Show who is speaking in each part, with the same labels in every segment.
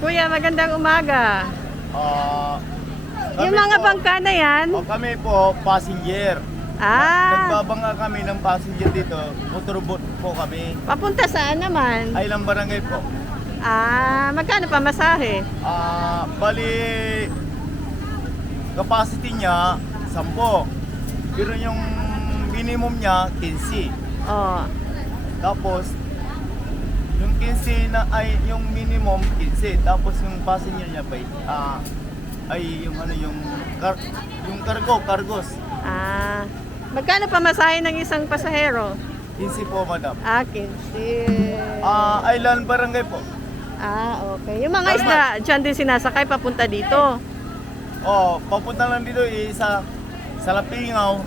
Speaker 1: Kuya, magandang umaga.
Speaker 2: Ah,
Speaker 1: Yung mga
Speaker 2: po-
Speaker 1: bangka na yan?
Speaker 2: Oh, kami po, passenger.
Speaker 1: Ah,
Speaker 2: Nagbabangga kami ng passenger dito. Motorboat po kami.
Speaker 1: papunta saan naman?
Speaker 2: Ay lang barangay po.
Speaker 1: Ah, magkano pa masahe?
Speaker 2: Ah, bali capacity niya 10. Pero yung minimum niya 15.
Speaker 1: Oh,
Speaker 2: Tapos yung 15 na ay yung minimum 15. Tapos yung passenger niya pa ah ay yung ano yung kar, yung cargo, cargos.
Speaker 1: ah. Magkano pa masahe ng isang pasahero?
Speaker 2: 15 po, madam.
Speaker 1: Ah, 15.
Speaker 2: Ah, Island Barangay po.
Speaker 1: Ah, okay. Yung mga isda, dyan din sinasakay papunta dito.
Speaker 2: Oh, papunta lang dito eh, sa sa Lapingaw,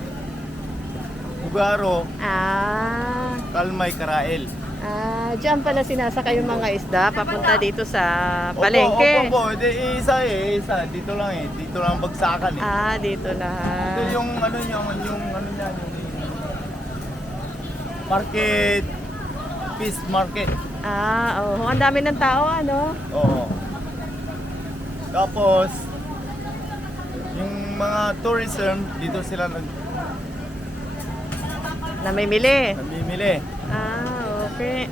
Speaker 2: Bugaro,
Speaker 1: Ah,
Speaker 2: Kalmay, Karael.
Speaker 1: ah, dyan pala sinasakay yung mga isda papunta dito sa
Speaker 2: Opo,
Speaker 1: palengke.
Speaker 2: Opo, opo. Di, isa eh, isa. Dito lang eh. Dito lang bagsakan eh.
Speaker 1: Ah, dito
Speaker 2: Ito
Speaker 1: lahat.
Speaker 2: yung ano niya, yung ano niya, yung market, fish market.
Speaker 1: Ah, oh, ang dami ng tao, ano?
Speaker 2: Oo. Tapos, yung mga tourism, dito sila nag
Speaker 1: Namimili.
Speaker 2: namimili.
Speaker 1: Ah, okay.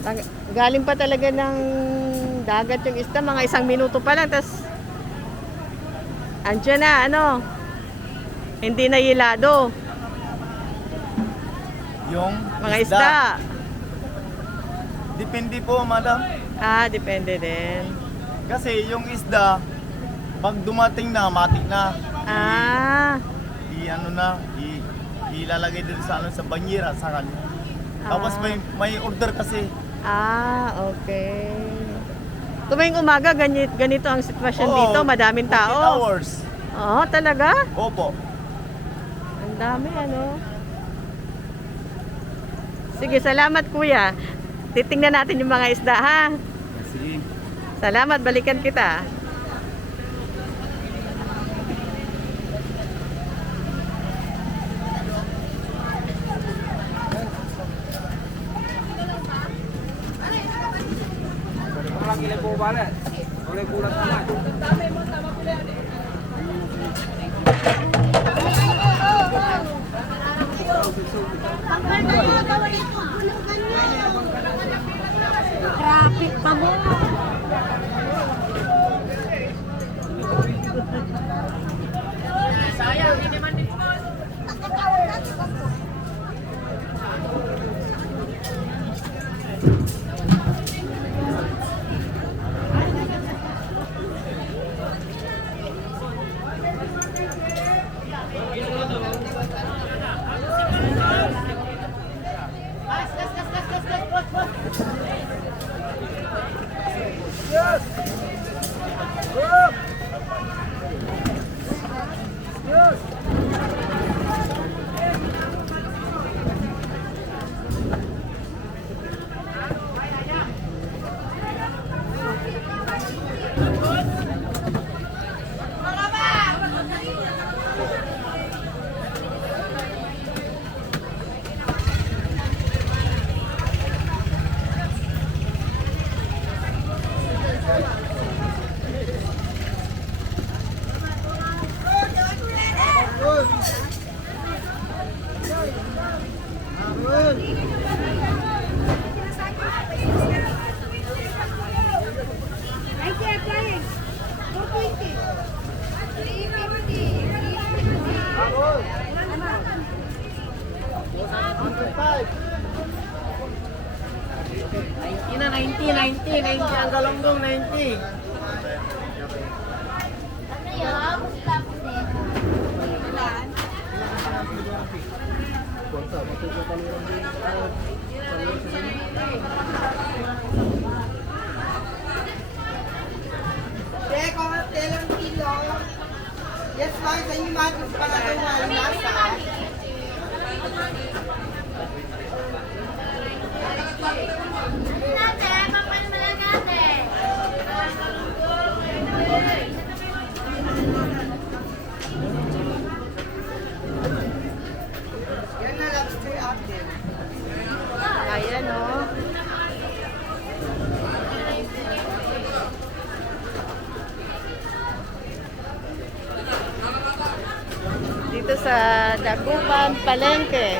Speaker 1: Tag- Galing pa talaga ng dagat yung isda, mga isang minuto pa lang, tas andyan na, ano, hindi na hilado,
Speaker 2: Yung
Speaker 1: mga isda.
Speaker 2: Depende po, madam.
Speaker 1: Ah, depende din.
Speaker 2: Kasi yung isda, pag dumating na, matik na.
Speaker 1: Ah,
Speaker 2: I, ano na, i, ilalagay din sa ano sa banyera sa kanya. Tapos
Speaker 1: Ah.
Speaker 2: may may order kasi.
Speaker 1: ah, okay. Tuwing umaga, ganito, ganito ang sitwasyon
Speaker 2: Oo,
Speaker 1: dito, madaming
Speaker 2: 14
Speaker 1: tao.
Speaker 2: hours.
Speaker 1: Oo, talaga?
Speaker 2: Opo.
Speaker 1: Ang dami, ano? Sige, salamat kuya. Titingnan natin yung mga isda, ha?
Speaker 2: Sige.
Speaker 1: Salamat, balikan kita.
Speaker 3: Orang gila
Speaker 4: Traffic pa mo. 420. 350.
Speaker 3: Ina 90, 90, 90 ang galonggong 90.
Speaker 5: Teko, Sa inyo. Sa pangalawa, nasa.
Speaker 4: Nate, papan mo lang nate.
Speaker 1: Sa Dagupan, Palengke.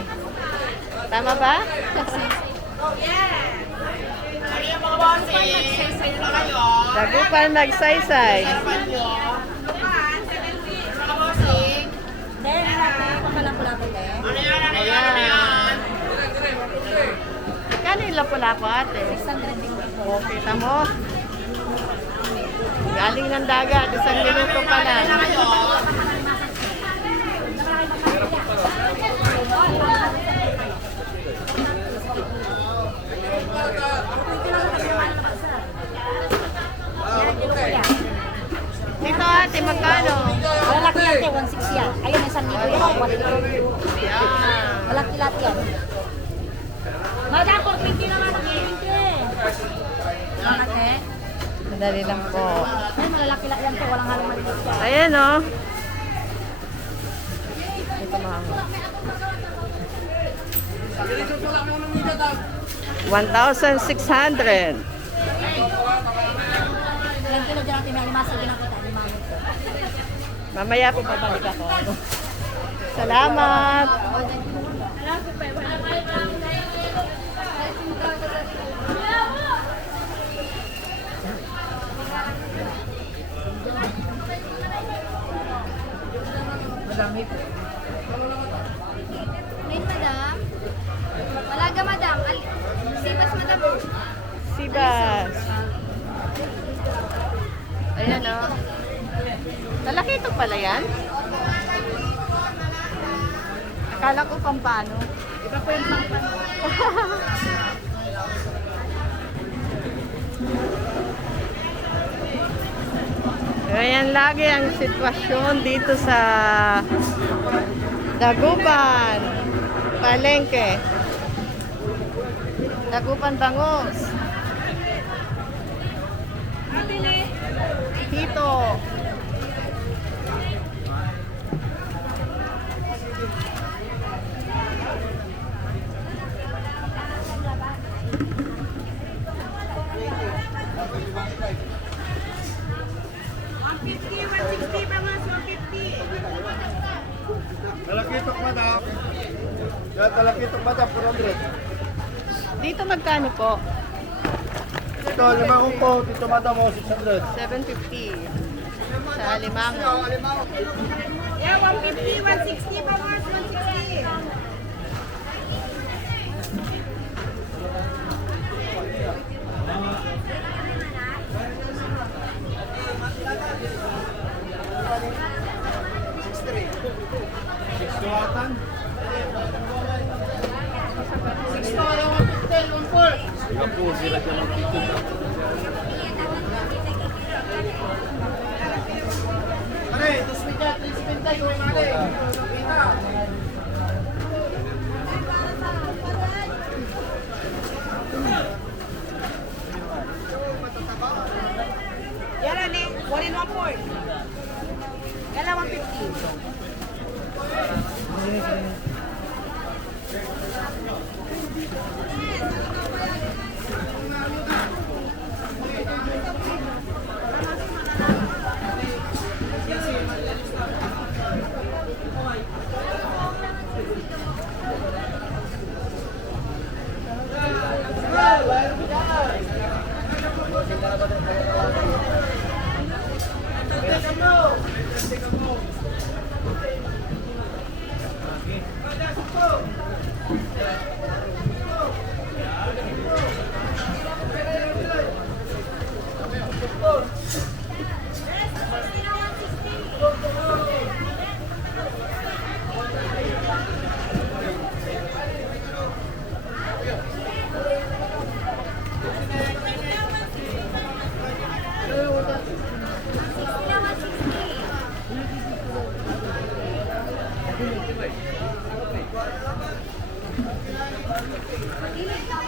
Speaker 1: Tama ba? Dagupan, Magsaysay. Ayan. Kano yung lapu-lapu ate? O, kita mo? Galing ng dagat, isang minuto pa lang. Dito ate, magkano?
Speaker 6: Malaki yan, te. 160 yan. Ayun, isang libo yan. 180.
Speaker 1: Yan.
Speaker 6: Malaki lahat yan. Madam, 420 naman. 420. Malaki.
Speaker 1: Madali lang po.
Speaker 6: Ay, malalaki lahat yan, te. Walang halong maliit yan.
Speaker 1: Ayan o.
Speaker 6: tayo, limamit ko.
Speaker 1: Mamaya po babalik ako. Salamat.
Speaker 4: Ngayon, madam. Malaga, madam. Al- Sibas, madam.
Speaker 1: Sibas. Ayan o. Lalaki ito pala yan? Akala ko pampano. Iba po yung pampano. Ayan lagi ang sitwasyon dito sa Dagupan, Palengke. Dagupan Bangus. Hito.
Speaker 2: Talakitok madam. Yan, talakitok madam, 400.
Speaker 1: Dito magkano po?
Speaker 2: Ito, lima kong po. Dito madam, oh, 600.
Speaker 1: 750. Sa Alimango.
Speaker 4: Yeah, 150, 160 pa 160.
Speaker 2: Suwatan. Pare, dos minta, tres minta, yung mga Thank you.